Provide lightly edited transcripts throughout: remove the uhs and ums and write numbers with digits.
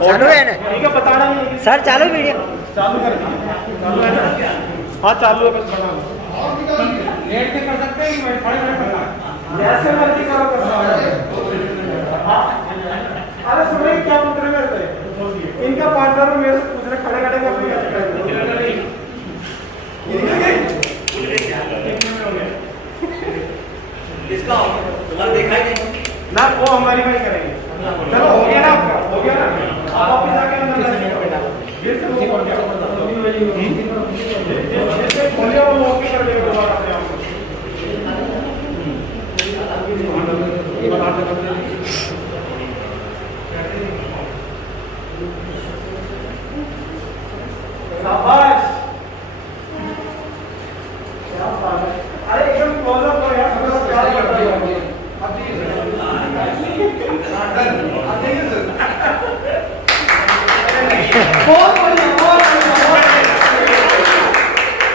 चालू है ना? ठीक है, बताना नहीं है सर चालू वीडियो चालू कर दीजिए। चालू है ना? हाँ चालू है, बस बना लो। लेट के कर सकते हैं कि खड़े खड़े करना है? जैसे मर्जी करो, कर सकते हैं। हाँ। अरे सुनिए क्या पूछ रहे मेरे से? इनका पार्टनर मेरे से पूछ रहे खड़े खड़े कर रहे हैं। इसका तुम्हारा देखा ही नहीं ना, वो हम वेरीफाई करेंगे। चलो हो गया ना आपका, हो गया ना? आप वापस आके अंदर लगे। ये से वो कर दिया। जैसे खोलिए वो ओके कर देगा दोबारा अपने आप को। शाबाश। क्या बात है। अरे एकदम क्लोज अप करो यार, थोड़ा प्यार करता है। बहुत बढ़िया, बहुत बढ़िया,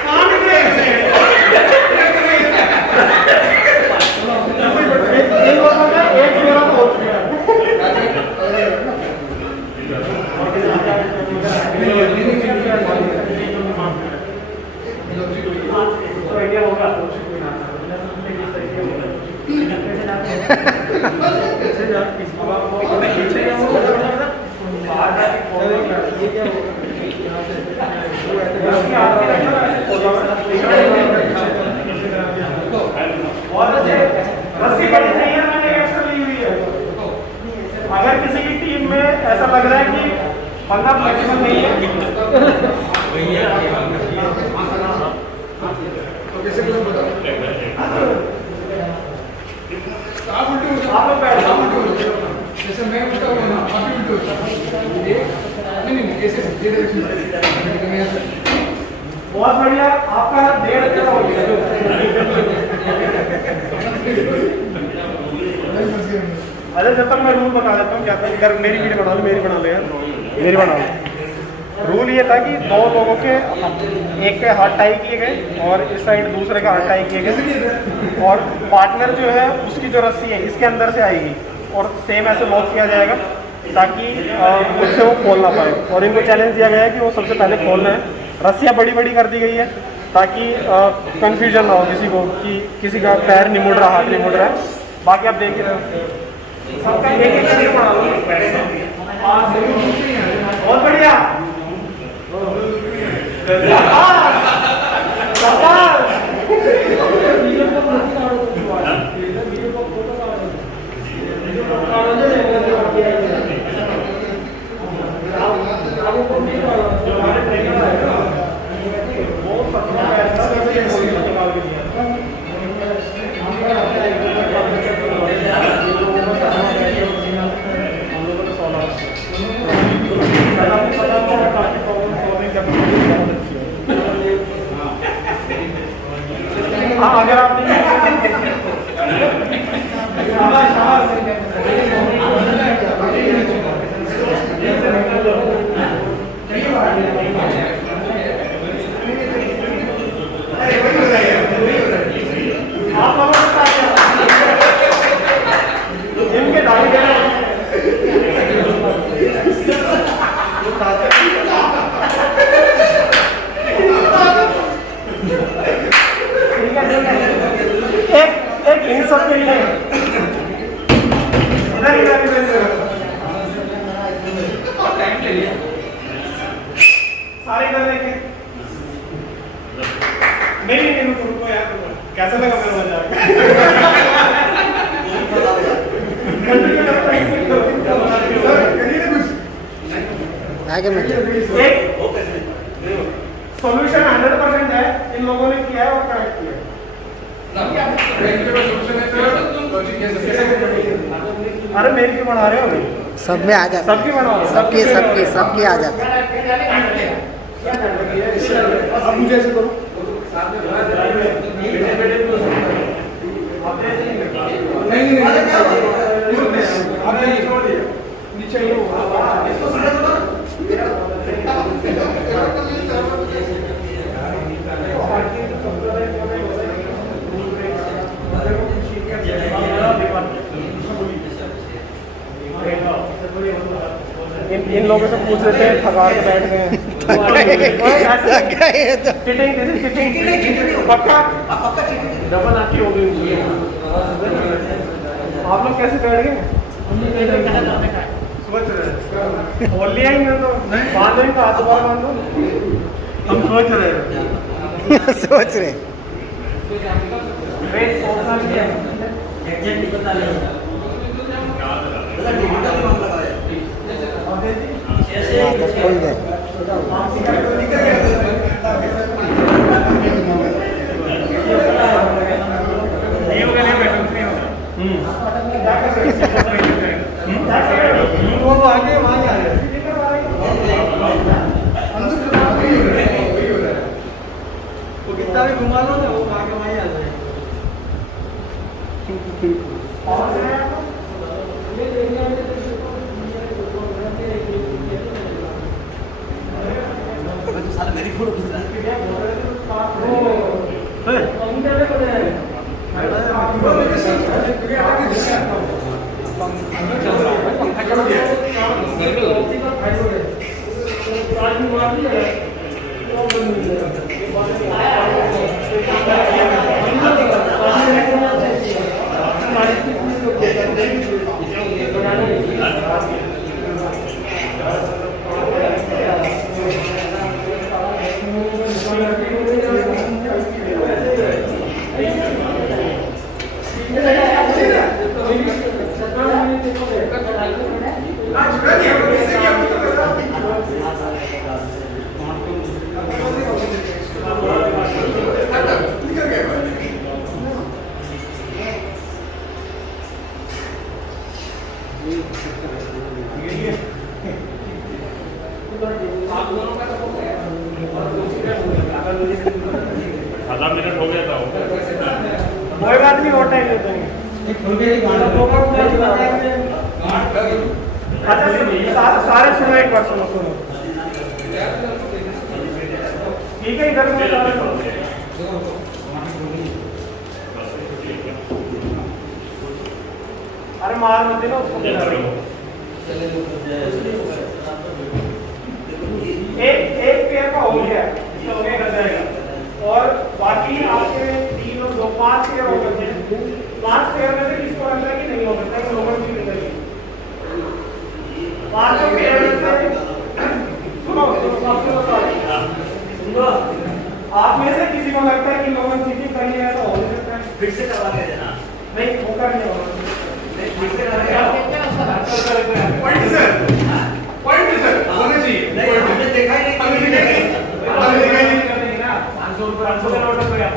बहुत बढ़िया। एक मेरा हो चुका है। तो आइडिया होगा रस्सी बड़ी चाहिए, मैंने एक्स्ट्रा ली हुई है। अगर किसी की टीम में ऐसा लग रहा है कि बंदा फ्लेक्सिबल नहीं है तो कैसे आप लोग बैठ जाओ। जैसे मैं उल्टा हुआ ना, आप भी उल्टे हो जाओ। नहीं कैसे बहुत बढ़िया, आपका 1.5 घंटा हो गया। अरे जब तक मैं रूल बता देता हूँ क्या था, अगर मेरी वीडियो बना लो, मेरी बना लो यार, मेरी बना लो। रूल ये था कि 2 लोगों के एक के हाथ टाई किए गए और इस साइड दूसरे का हाथ टाई किए गए, और पार्टनर जो है उसकी जो रस्सी है इसके अंदर से आएगी और सेम ऐसे लॉक किया जाएगा ताकि उससे वो खोल ना पाए। और इनको चैलेंज दिया गया है कि वो सबसे पहले खोलना है। रस्सियाँ बड़ी बड़ी कर दी गई है ताकि कंफ्यूजन ना हो किसी को कि किसी का पैर नहीं मुड़ रहा, हाथ नहीं मुड़ रहा है। बाकी आप देख रहे हो सबका एक वीडियो बना लो। बहुत बढ़िया, हाँ अगर आप इनके दाढ़ी एक इन सब के लिए टाइम ले लिया सारे इधर देखें। नहीं रुको यार, कैसा लगा मेरा मजा? आगे मत सॉल्यूशन 100% है, इन लोगों ने किया है और करेक्ट किया है। अरे मेरी क्यों बना रहे हो? सब में आ जाता, सबकी बनाओ, सबकी आ जाता। अब मुझे ऐसे करो। नहीं नीचे ही इन लोगों से पूछ लेते हैं, थका के बैठ गए हैं। चिटिंग पक्का डबल आपकी हो गई। आप लोग कैसे बैठ गए? बोल लिया ही मैं तो बांध नहीं था, दोबारा बांध दो। हम सोच रहे हैं सोच रहे सोचना भी है। हाँ तो खोल दे। वो तो आगे वहाँ ही आ गए। वो कितना भी घुमा लो ना, वो आगे वहाँ ही आ जाए। साला मेरी फोटो खींच रहा आधा मिनट हो गया था। कोई बात नहीं, और टाइम लेते हैं। अच्छा सारे सुनो, एक बार सुनो। ठीक है, इधर में अरे मार मत देना उसको। एक पेयर का हो गया, इसका हो गया, कर जाएगा। और बाकी आपके 3 और 2 5 पेयर हो गए। 5 पेयर में से किसको लगता है कि नहीं हो सकता है? लोगों की जिंदगी 5 पेयर में से सुनो आप में से किसी को लगता है कि लोगों चीटिंग करनी है? ऐसा हो नहीं सकता है। फिर से करवा के देना। नहीं, वो कर नहीं होगा। पॉइंट सर होना चाहिए। नहीं, हमने देखा ही नहीं। 500 का नोट है,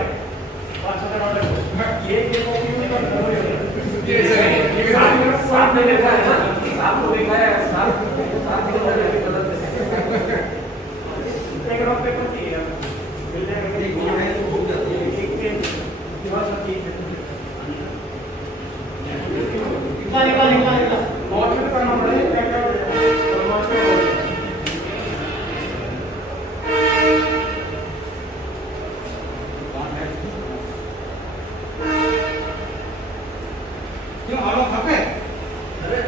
500 का नोट है। ये कॉपी में साथ में देखा है ना, आपको देखा है साथ एक रोक पे कुछ चाहिए मिल जाएगा। निकाल बहुत में करना पड़ेगा। क्यों आप लोग खपे? अरे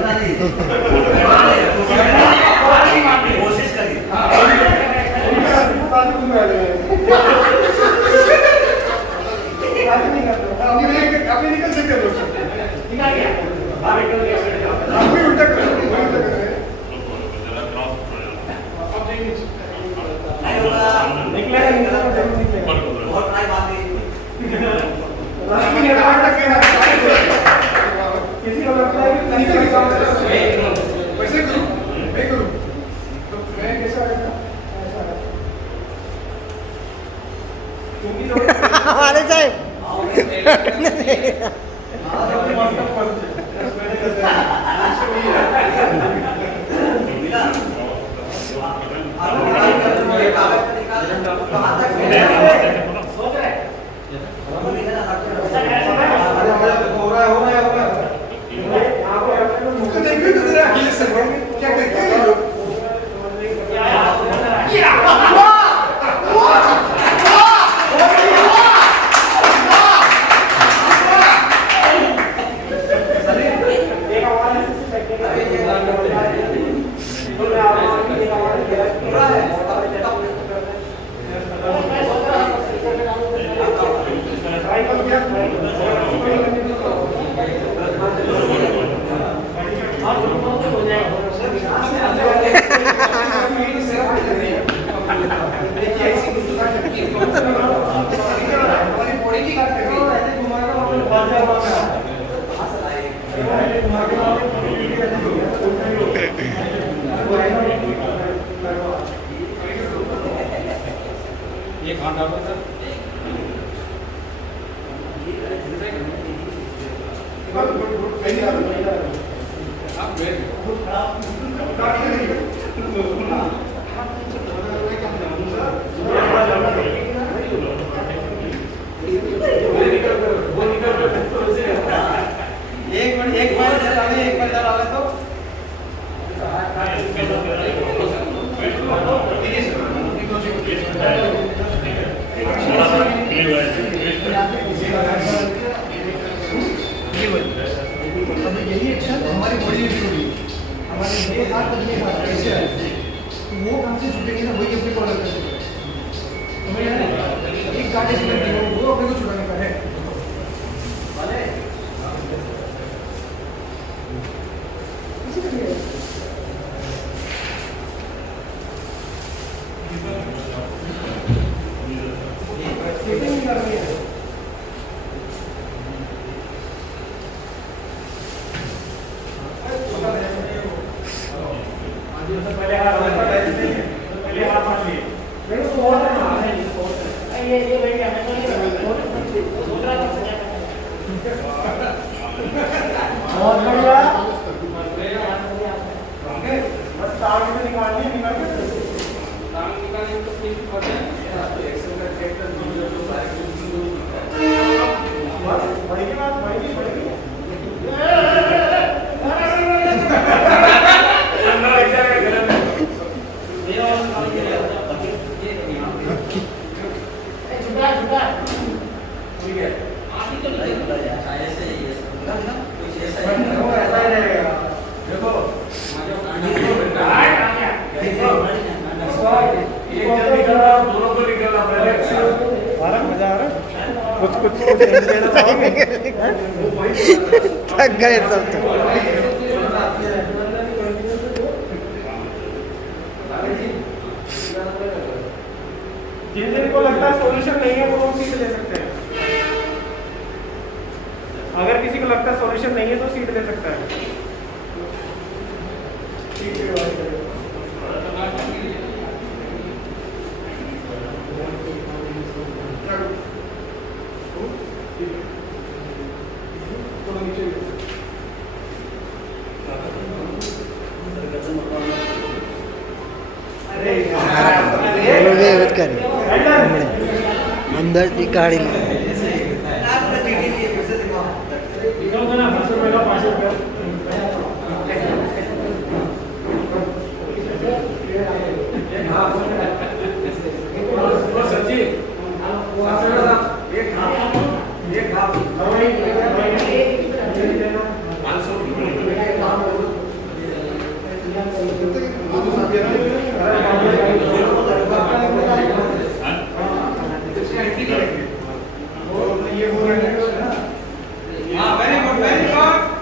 पता नहीं कोशिश करिए अभी निकल सकते हैं लोग अभी उल्टा कर बहुत टाइम आती किसी को लगता है कि वैसे करूं मैं करूं तो मैं कैसा हमारे साहब क्या करते हैं लोग यही एक्शन हमारी बॉडी में भी होगी हमारे ये हाथ और ये हाथ ऐसे आए तो वो कहाँ से छूटेंगे ना वही अपने को अलग करेंगे समझ रहे हैं एक गाड़ी से करके वो अपने को छुड़ाने का है थक गए सब तो जिनको लगता है सॉल्यूशन नहीं है वो लोग सीट ले सकते हैं अगर किसी को लगता है सॉल्यूशन नहीं है तो सीट ले सकता है अंदर की गाड़ी एक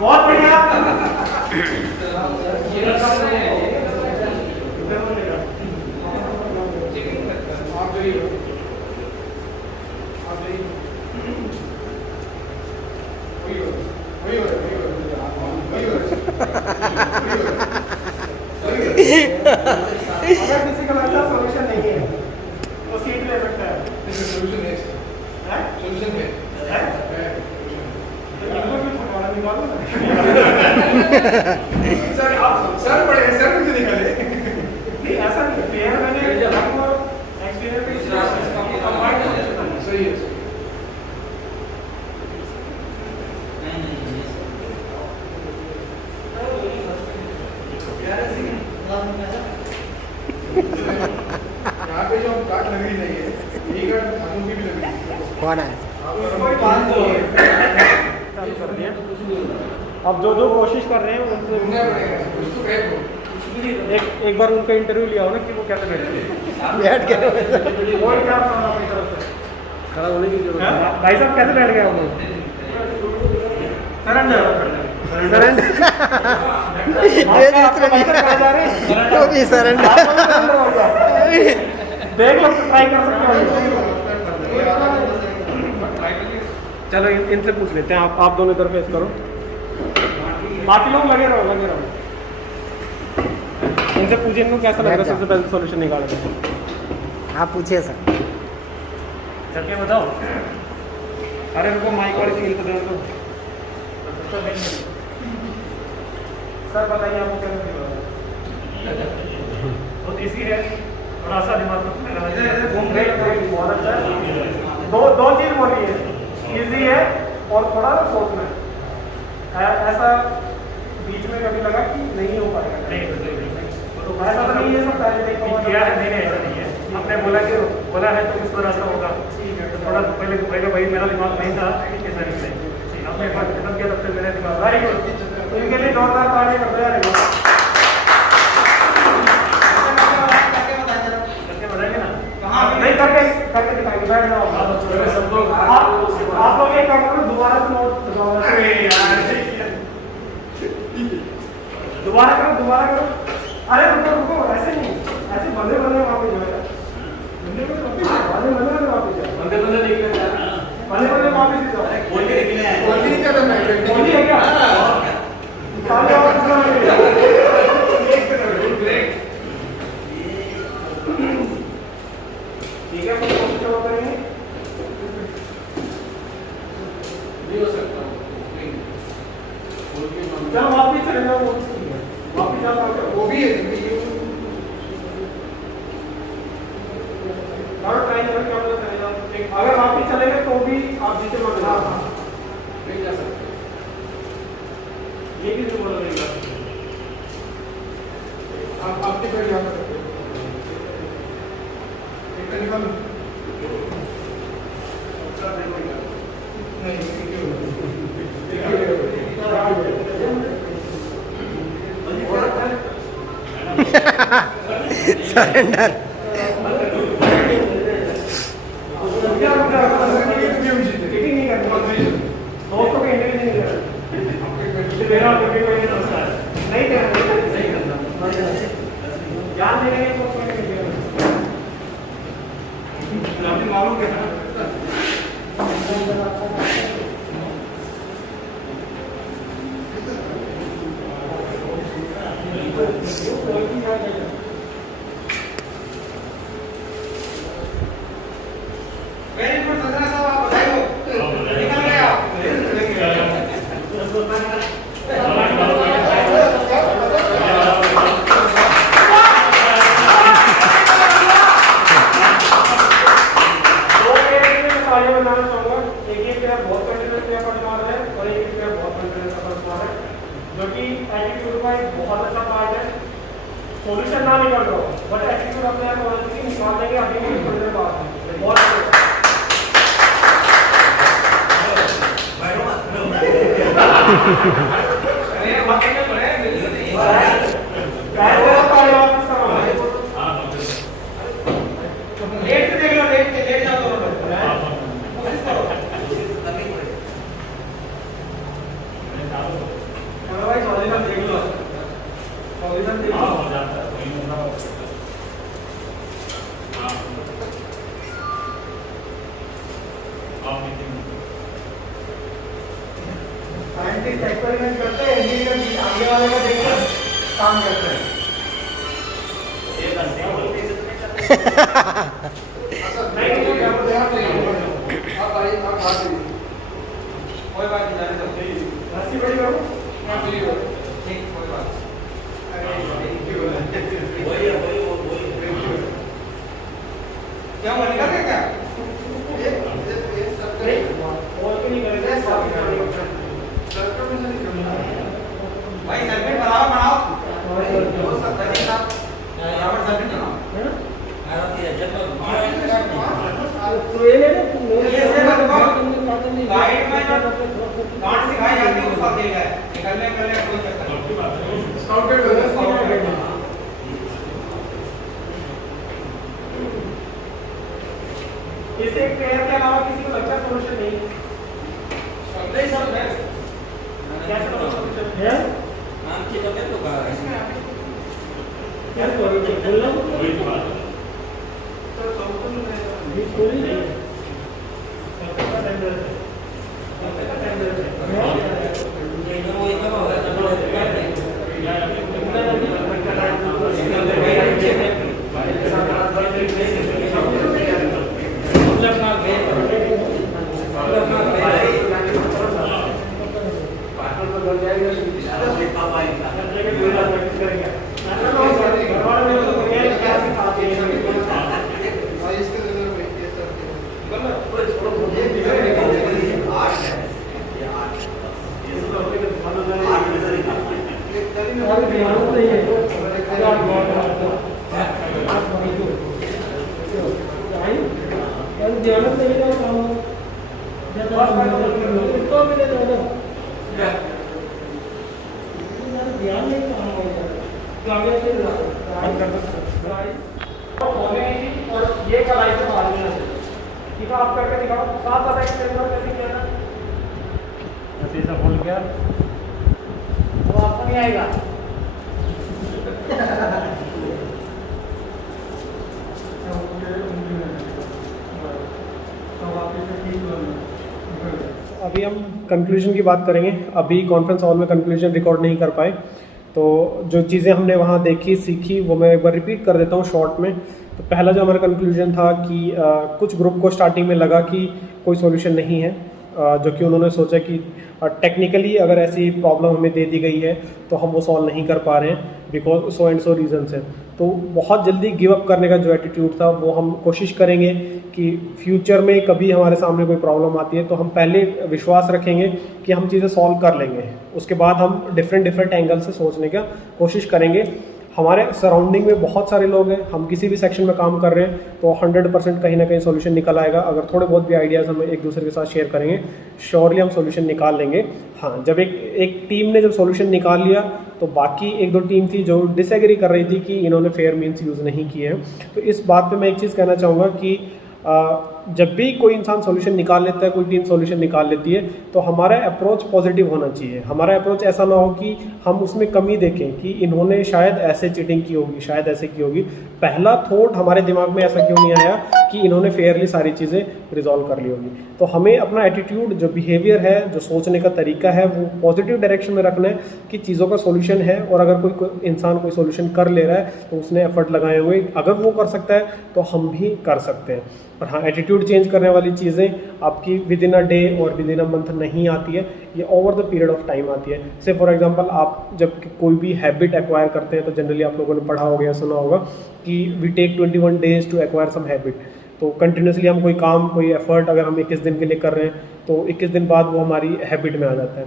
बहुत बढ़िया। अगर किसी का लगता सॉल्यूशन नहीं है तो सीट ले सकता है। सोल्यूशन है, सोल्यूशन है। सर पड़े सर मुझे निकाले नहीं ऐसा नहीं पेयर मैंने एक्सपीरियंस सही है। यहाँ पे जो काट लग रही नहीं है, ये काट हाथों की भी लग रही है। कौन है? अब जो जो कोशिश कर रहे हैं उनसे सुनना पड़ेगा, कुछ तो कहे वो। एक बार उनका इंटरव्यू लिया हो ना कि वो कैसे बैठते हैं। बैठ गए और क्या अपनी तरफ से खड़ा होने की जरूरत है। भाई साहब कैसे बैठ गए हम लोग? सरेंडर ये दूसरे भी वो भी सरेंडर। देख लो ट्राई कर सकते हो। चलो इनसे पूछ लेते हैं। आप दोनों इधर फेस करो, बाकी लोग लगे रहो। इनसे पूछिए इनको कैसा लग रहा है, सबसे पहले सॉल्यूशन निकाल के। आप पूछिए सर। चल के बताओ। अरे रुको माइक वाली सील को दे दो। सर बताइए आपको कैसा फील हो रहा है? बहुत इजी है, थोड़ा सा दिमाग में घूम गए। बहुत अच्छा है। दो चीज बोली है, इजी है और थोड़ा सोचना है। ऐसा बीच में कभी लगा कि नहीं हो पाएगा? नहीं ऐसा तो नहीं है सब पहले किया है। नहीं ऐसा नहीं है। आपने बोला है तो इस तरह से होगा। ठीक है, तो थोड़ा पहले भाई मेरा दिमाग नहीं था कि सर से आपने एक बार खत्म किया तब से मेरे दिमाग वेरी गुड। तो इनके लिए जोरदार ताली कर दो यार। करके बताएंगे ना? नहीं करके दिखाएंगे। बैठ जाओ आप लोग एक काम करो, दोबारा से नोट दोबारा करो। अरे रुको ऐसे नहीं, ऐसे बंदे वहाँ पे जाएगा। बंदे वहाँ पे जाओ। बंदे वहाँ पे जाओ। बोल के निकले हैं। बोली नहीं करना है, बोली है क्या? ताली और दूसरा ठीक है, कोई कोशिश करेंगे। नहीं हो सकता। चलो वापिस चले जाओ। वापिस जा सकते हो। वो भी है। और ट्राई करो क्या पता चले जाओ। अगर वापिस चलेंगे तो भी आप जीते मत जाओ। नहीं जा सकते। ये किसने बोला नहीं जा सकते? आप आपके पैर यहाँ पर सकते हो। एक निकल नहीं सरेंडर। दोस्तों के इंटरव्यू नहीं कर मेरा नहीं ज्ञान देने के मालूम क्या वेरी गुड संजना साहब, आप बताइए निकल गए आप। बहुत अच्छा पार्ट है। सॉल्यूशन ना निकल रहा हो बट एटीट्यूड अपने आप निकाल देंगे। अभी भी थोड़ी देर बाद बहुत काम करते हैं। कोई बात नहीं, जाने दो। रस्सी बड़ी बाबू? ठीक, कोई बात क्या हुआ, निकल गया क्या? भाई सर्किट बराबर बनाओ। बराबर सर्किट बनाओ। गाइड में जो गांठ सिखाई जाती है उसका तरीका है, निकलने कोई चक्कर नहीं। स्काउटेड हो गया, स्काउटेड। इसे एक पेयर के अलावा किसी को लगता सॉल्यूशन नहीं है। नहीं सब है। क्या सॉल्यूशन है? नाम की तो क्या तो कहा है इसमें आपने? क्या सॉल्यूशन बोलना कोई बात तो सॉल्यूशन ये कोई नहीं है। सबका टेंडर है। सबका टेंडर है। ये वो इतना होगा तो ये कलाई से मार लेना है। ठीक है, आप करके दिखाओ। साथ साथ एक टेंडर कैसे किया था? ऐसे ऐसा होल्ड किया तो आपको नहीं आएगा। अभी हम कंक्लूजन की बात करेंगे। अभी कॉन्फ्रेंस हॉल में कंक्लूजन रिकॉर्ड नहीं कर पाए, तो जो चीज़ें हमने वहाँ देखी सीखी वो मैं एक बार रिपीट कर देता हूँ शॉर्ट में। तो पहला जो हमारा कंक्लूजन था कि कुछ ग्रुप को स्टार्टिंग में लगा कि कोई सॉल्यूशन नहीं है, जो कि उन्होंने सोचा कि टेक्निकली अगर ऐसी प्रॉब्लम हमें दे दी गई है तो हम वो सॉल्व नहीं कर पा रहे हैं because so and so reason है। तो बहुत जल्दी गिव अप करने का जो एटीट्यूड था वो हम कोशिश करेंगे कि फ्यूचर में कभी हमारे सामने कोई प्रॉब्लम आती है तो हम पहले विश्वास रखेंगे कि हम चीज़ें सॉल्व कर लेंगे, उसके बाद हम डिफरेंट एंगल से सोचने का कोशिश करेंगे। हमारे सराउंडिंग में बहुत सारे लोग हैं, हम किसी भी सेक्शन में काम कर रहे हैं तो 100% कहीं ना कहीं सॉल्यूशन निकल आएगा। अगर थोड़े बहुत भी आइडियाज़ हम एक दूसरे के साथ शेयर करेंगे श्योरली हम सॉल्यूशन निकाल लेंगे। हाँ, जब एक टीम ने जब सॉल्यूशन निकाल लिया तो बाकी एक दो टीम थी जो डिसएग्री कर रही थी कि इन्होंने फेयर मीन्स यूज़ नहीं किए हैं। तो इस बात पे मैं एक चीज़ कहना चाहूँगा कि जब भी कोई इंसान सॉल्यूशन निकाल लेता है, कोई टीम सॉल्यूशन निकाल लेती है, तो हमारा अप्रोच पॉजिटिव होना चाहिए। हमारा अप्रोच ऐसा ना हो कि हम उसमें कमी देखें कि इन्होंने शायद ऐसे चीटिंग की होगी, शायद ऐसे की होगी। पहला थॉट हमारे दिमाग में ऐसा क्यों नहीं आया कि इन्होंने फेयरली सारी चीज़ें रिजॉल्व कर ली होगी। तो हमें अपना एटीट्यूड, जो बिहेवियर है, जो सोचने का तरीका है, वो पॉजिटिव डायरेक्शन में रखना है कि चीज़ों का सोल्यूशन है। और अगर कोई इंसान कोई सोल्यूशन कर ले रहा है तो उसने एफर्ट लगाए हुए, अगर वो कर सकता है तो हम भी कर सकते हैं। और हाँ, एटीट्यूड चेंज करने वाली चीज़ें आपकी विद इन अ डे और विद इन अ मंथ नहीं आती है, ये over the period of time आती है। से फॉर एग्जांपल आप जब कोई भी हैबिट एक्वायर करते हैं तो जनरली आप लोगों ने पढ़ा होगा या सुना होगा कि we take 21 days to acquire some habit. तो कंटिन्यूसली हम कोई काम, कोई एफर्ट अगर हम 21 दिन के लिए कर रहे हैं तो 21 दिन बाद वो हमारी हैबिट में आ जाता है।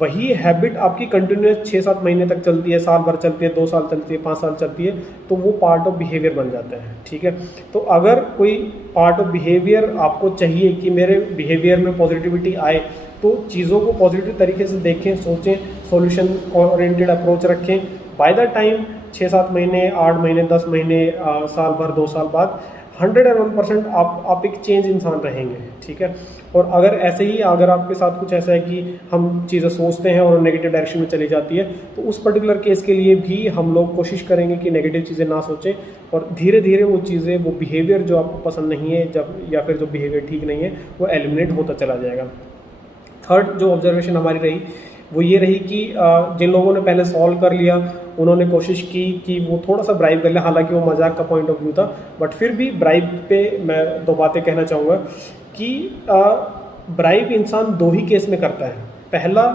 वही हैबिट आपकी कंटिन्यूस 6-7 महीने तक चलती है, साल भर चलती है, 2 साल चलती है, 5 साल चलती है, तो वो पार्ट ऑफ बिहेवियर बन जाता है। ठीक है, तो अगर कोई पार्ट ऑफ बिहेवियर आपको चाहिए कि मेरे बिहेवियर में पॉजिटिविटी आए, तो चीज़ों को पॉजिटिव तरीके से देखें, सोचें, सॉल्यूशन ओरिएंटेड अप्रोच रखें। बाय द टाइम 6-7 महीने, 8 महीने, 10 महीने, साल भर, 2 साल बाद 101% आप एक चेंज इंसान रहेंगे। ठीक है, और अगर ऐसे ही अगर आपके साथ कुछ ऐसा है कि हम चीज़ें सोचते हैं और नेगेटिव डायरेक्शन में चली जाती है, तो उस पर्टिकुलर केस के लिए भी हम लोग कोशिश करेंगे कि नेगेटिव चीज़ें ना सोचें और धीरे धीरे वो चीज़ें, वो बिहेवियर जो आपको पसंद नहीं है जब, या फिर जो बिहेवियर ठीक नहीं है, वो एलिमिनेट होता चला जाएगा। थर्ड जो ऑब्जर्वेशन हमारी रही वो ये रही कि जिन लोगों ने पहले सॉल्व कर लिया उन्होंने कोशिश की कि वो थोड़ा सा ब्राइब कर ले, हालांकि वो मजाक का पॉइंट ऑफ व्यू था, बट फिर भी ब्राइब पे मैं 2 बातें कहना चाहूँगा कि ब्राइब इंसान 2 ही केस में करता है। पहला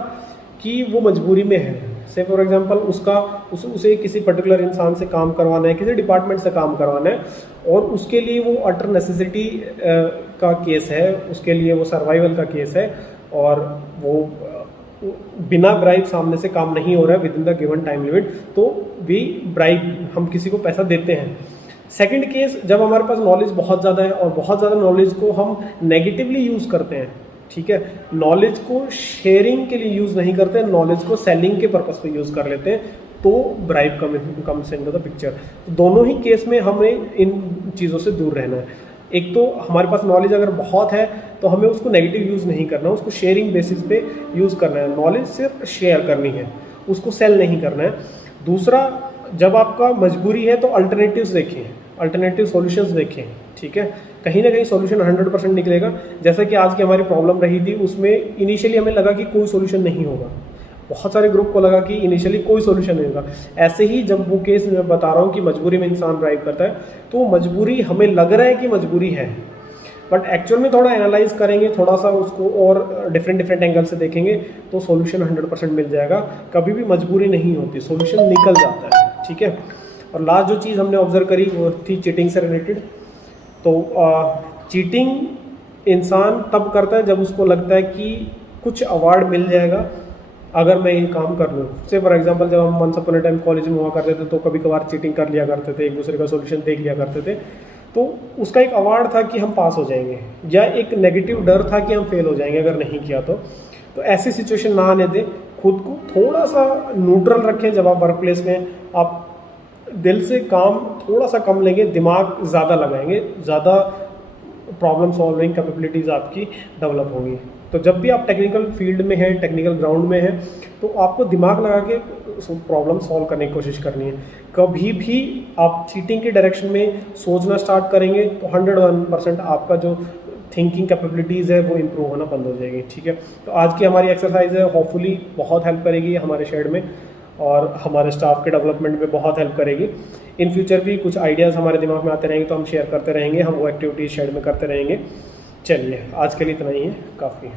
कि वो मजबूरी में है, से फॉर एग्जांपल उसे किसी पर्टिकुलर इंसान से काम करवाना है, किसी डिपार्टमेंट से काम करवाना है, और उसके लिए वो अटर नेसेसिटी का केस है, उसके लिए वो सर्वाइवल का केस है, और वो बिना ब्राइब सामने से काम नहीं हो रहा है with in the given time limit, तो भी ब्राइब हम किसी को पैसा देते हैं। सेकंड केस, जब हमारे पास नॉलेज बहुत ज़्यादा है और बहुत ज़्यादा नॉलेज को हम नेगेटिवली यूज़ करते हैं, ठीक है, नॉलेज को शेयरिंग के लिए यूज़ नहीं करते, नॉलेज को सेलिंग के पर्पस पे यूज़ कर लेते हैं, तो bribe comes into the picture. दोनों ही केस में हमें इन चीज़ों से दूर रहना है। एक तो हमारे पास नॉलेज अगर बहुत है तो हमें उसको नेगेटिव यूज़ नहीं करना, उसको शेयरिंग बेसिस पे यूज़ करना है। नॉलेज सिर्फ शेयर करनी है, उसको सेल नहीं करना है। दूसरा, जब आपका मजबूरी है तो अल्टरनेटिव्स देखें, अल्टरनेटिव सॉल्यूशंस देखें, ठीक है, कहीं ना कहीं सॉल्यूशन 100% निकलेगा। जैसा कि आज की हमारी प्रॉब्लम रही थी, उसमें इनिशियली हमें लगा कि कोई सॉल्यूशन नहीं होगा, बहुत सारे ग्रुप को लगा कि इनिशियली कोई सॉल्यूशन नहीं होगा। ऐसे ही जब वो केस मैं बता रहा हूँ कि मजबूरी में इंसान ब्राइब करता है, तो मजबूरी हमें लग रहा है कि मजबूरी है, बट एक्चुअल में थोड़ा एनालाइज करेंगे, थोड़ा सा उसको और डिफरेंट एंगल से देखेंगे तो सॉल्यूशन 100% मिल जाएगा। कभी भी मजबूरी नहीं होती, सॉल्यूशन निकल जाता है, ठीक है। और लास्ट जो चीज़ हमने ऑब्जर्व करी वो थी चीटिंग से रिलेटेड। तो चीटिंग इंसान तब करता है जब उसको लगता है कि कुछ अवार्ड मिल जाएगा अगर मैं ये काम कर लूँ। से फॉर एग्जांपल जब हम once upon a time college में हुआ करते थे तो कभी कभार चीटिंग कर लिया करते थे, एक दूसरे का सॉल्यूशन देख लिया करते थे, तो उसका एक अवार्ड था कि हम पास हो जाएंगे, या एक नेगेटिव डर था कि हम फेल हो जाएंगे अगर नहीं किया तो ऐसी सिचुएशन ना आने दें। खुद को थोड़ा सा न्यूट्रल रखें। जब आप वर्क प्लेस में आप दिल से काम थोड़ा सा कम लेंगे, दिमाग ज़्यादा लगाएंगे, ज़्यादा प्रॉब्लम सॉल्विंग कैपेबिलिटीज़ आपकी डेवलप होंगी। तो जब भी आप टेक्निकल फील्ड में हैं, टेक्निकल ग्राउंड में हैं, तो आपको दिमाग लगा के प्रॉब्लम सॉल्व करने की कोशिश करनी है। कभी भी आप चीटिंग के डायरेक्शन में सोचना स्टार्ट करेंगे तो 101% आपका जो थिंकिंग कैपेबिलिटीज़ है वो इम्प्रूव होना बंद हो जाएगी, ठीक है। तो आज की हमारी एक्सरसाइज है, होपफुली बहुत हेल्प करेगी हमारे शेड में और हमारे स्टाफ के डेवलपमेंट में बहुत हेल्प करेगी। इन फ्यूचर भी कुछ आइडियाज़ हमारे दिमाग में आते रहेंगे तो हम शेयर करते रहेंगे, हम वो एक्टिविटीज़ शेड में करते रहेंगे। चलिए, आज के लिए इतना ही है, काफ़ी है।